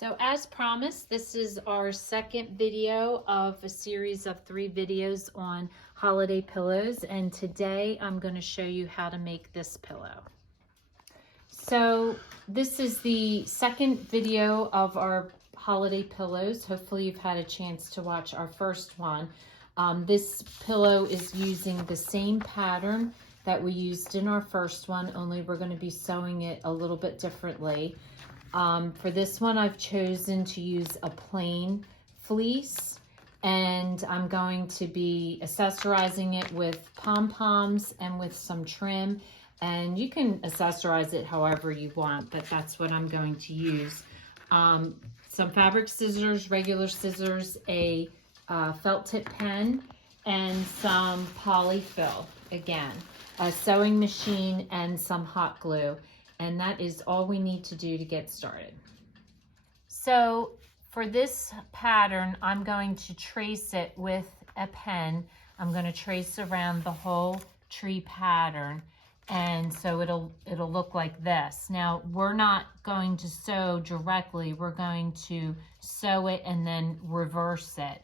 So as promised, this is our second video of a series of 3 videos on holiday pillows, and today I'm going to show you how to make this pillow. So this is the second video of our holiday pillows. Hopefully you've had a chance to watch our first one. This pillow is using the same pattern that we used in our first one, only we're going to be sewing it a little bit differently. For this one, I've chosen to use a plain fleece, and I'm going to be accessorizing it with pom-poms and with some trim. And you can accessorize it however you want, but that's what I'm going to use. Some fabric scissors, regular scissors, a felt tip pen, and some polyfill, again, a sewing machine, and some hot glue. And that is all we need to do to get started. So for this pattern, I'm going to trace it with a pen. I'm going to trace around the whole tree pattern. And so it'll look like this. Now, we're not going to sew directly. We're going to sew it and then reverse it.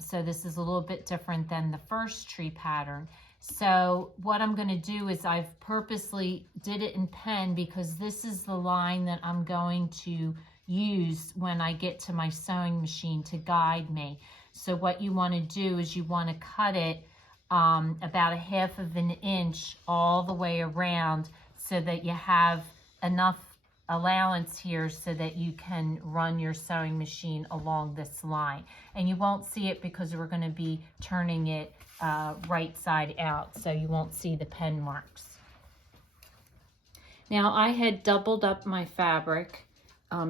So this is a little bit different than the first tree pattern. So what I'm going to do is I've purposely did it in pen because this is the line that I'm going to use when I get to my sewing machine to guide me. So what you want to do is you want to cut it about a half of an inch all the way around so that you have enough allowance here so that you can run your sewing machine along this line. And you won't see it because we're going to be turning it right side out, so you won't see the pen marks. Now I had doubled up my fabric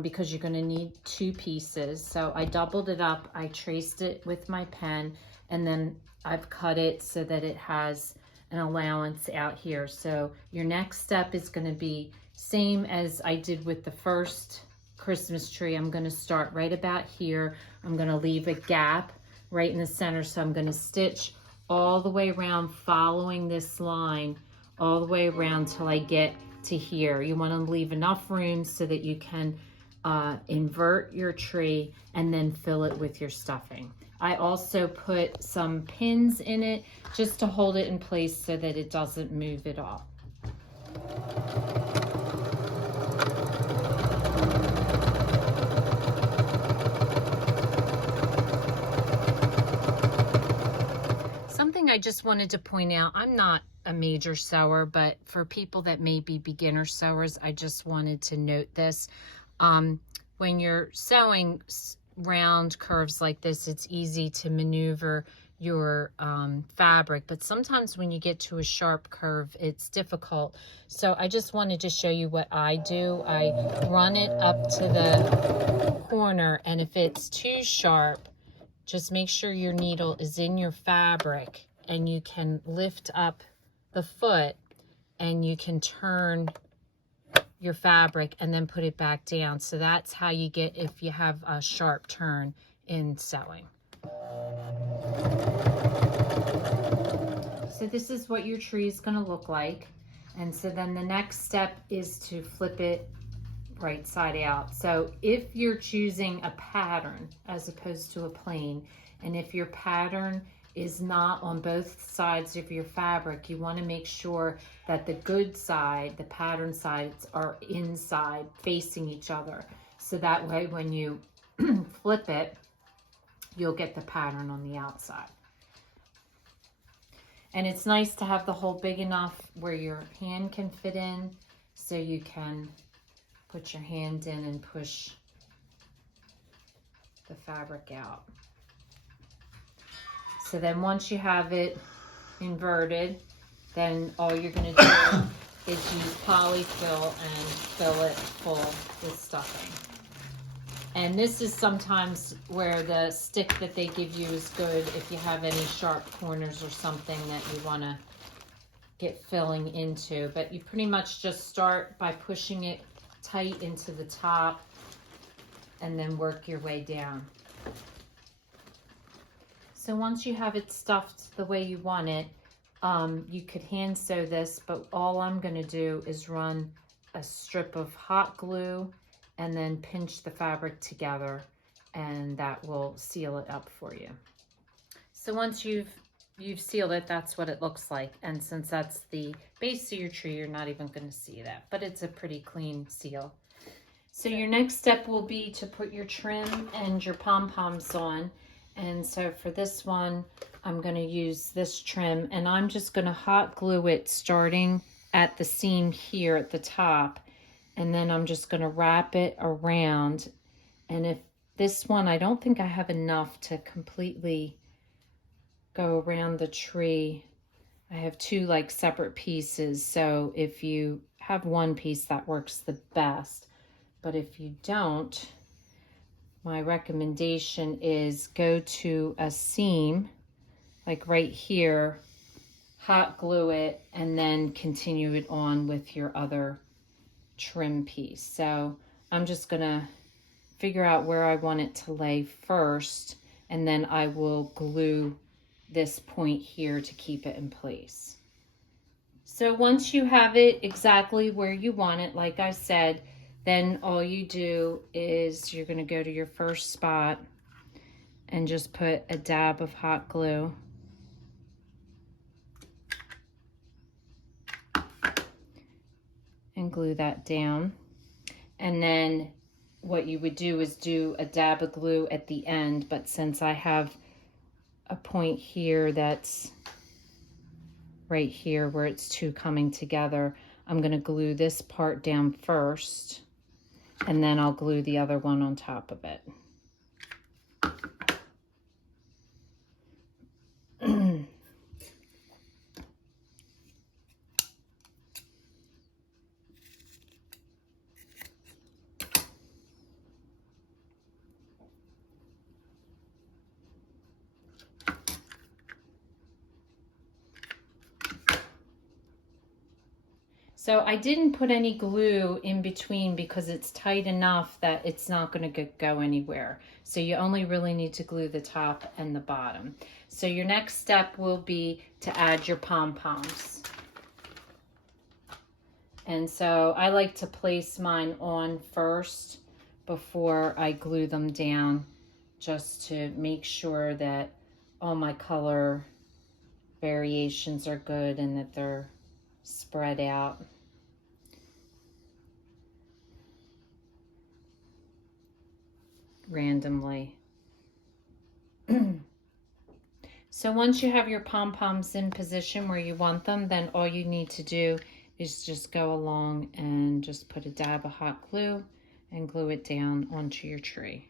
because you're going to need 2 pieces. So I doubled it up, I traced it with my pen, and then I've cut it so that it has an allowance out here. So your next step is going to be same as I did with the first Christmas tree. I'm going to start right about here. I'm going to leave a gap right in the center. So I'm going to stitch all the way around, following this line all the way around till I get to here. You want to leave enough room so that you can invert your tree and then fill it with your stuffing. I also put some pins in it just to hold it in place so that it doesn't move at all. Something I just wanted to point out, I'm not a major sewer, but for people that may be beginner sewers, I just wanted to note this. When you're sewing round curves like this, it's easy to maneuver your fabric, but sometimes when you get to a sharp curve, it's difficult. So I just wanted to show you what I do. I run it up to the corner, and if it's too sharp, just make sure your needle is in your fabric and you can lift up the foot and you can turn your fabric and then put it back down. So that's how you get if you have a sharp turn in sewing. So this is what your tree is going to look like. And so then the next step is to flip it right side out. So if you're choosing a pattern as opposed to a plain, and if your pattern is not on both sides of your fabric, you want to make sure that the good side, the pattern sides, are inside facing each other. So that way when you flip it, you'll get the pattern on the outside. And it's nice to have the hole big enough where your hand can fit in, so you can put your hand in and push the fabric out. So then once you have it inverted, then all you're going to do is use polyfill and fill it full with stuffing. And this is sometimes where the stick that they give you is good if you have any sharp corners or something that you want to get filling into. But you pretty much just start by pushing it tight into the top and then work your way down. So once you have it stuffed the way you want it, you could hand sew this, but all I'm going to do is run a strip of hot glue and then pinch the fabric together, and that will seal it up for you. So once you've sealed it, that's what it looks like. And since that's the base of your tree, you're not even going to see that, but it's a pretty clean seal. So your next step will be to put your trim and your pom-poms on. And so for this one, I'm going to use this trim, and I'm just going to hot glue it starting at the seam here at the top. And then I'm just going to wrap it around. And if this one, I don't think I have enough to completely go around the tree. I have two like separate pieces. So if you have one piece, that works the best. But if you don't, my recommendation is go to a seam, like right here, hot glue it, and then continue it on with your other trim piece. So I'm just gonna figure out where I want it to lay first, and then I will glue this point here to keep it in place. So once you have it exactly where you want it, like I said, then all you do is you're going to go to your first spot and just put a dab of hot glue. And glue that down. And then what you would do is do a dab of glue at the end, but since I have a point here that's right here where it's two coming together, I'm going to glue this part down first, and then I'll glue the other one on top of it. So I didn't put any glue in between because it's tight enough that it's not going to go anywhere. So you only really need to glue the top and the bottom. So your next step will be to add your pom-poms. And so I like to place mine on first before I glue them down, just to make sure that all my color variations are good and that they're spread out. Randomly. So once you have your pom-poms in position where you want them, then all you need to do is just go along and just put a dab of hot glue and glue it down onto your tree.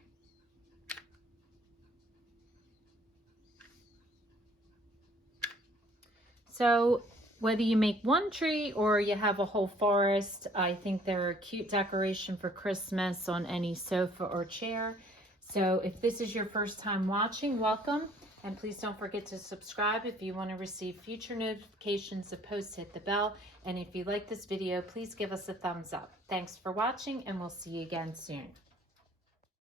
So whether you make one tree or you have a whole forest, I think they're a cute decoration for Christmas on any sofa or chair. So if this is your first time watching, welcome. And please don't forget to subscribe if you want to receive future notifications of posts. Hit the bell. And if you like this video, please give us a thumbs up. Thanks for watching, and we'll see you again soon.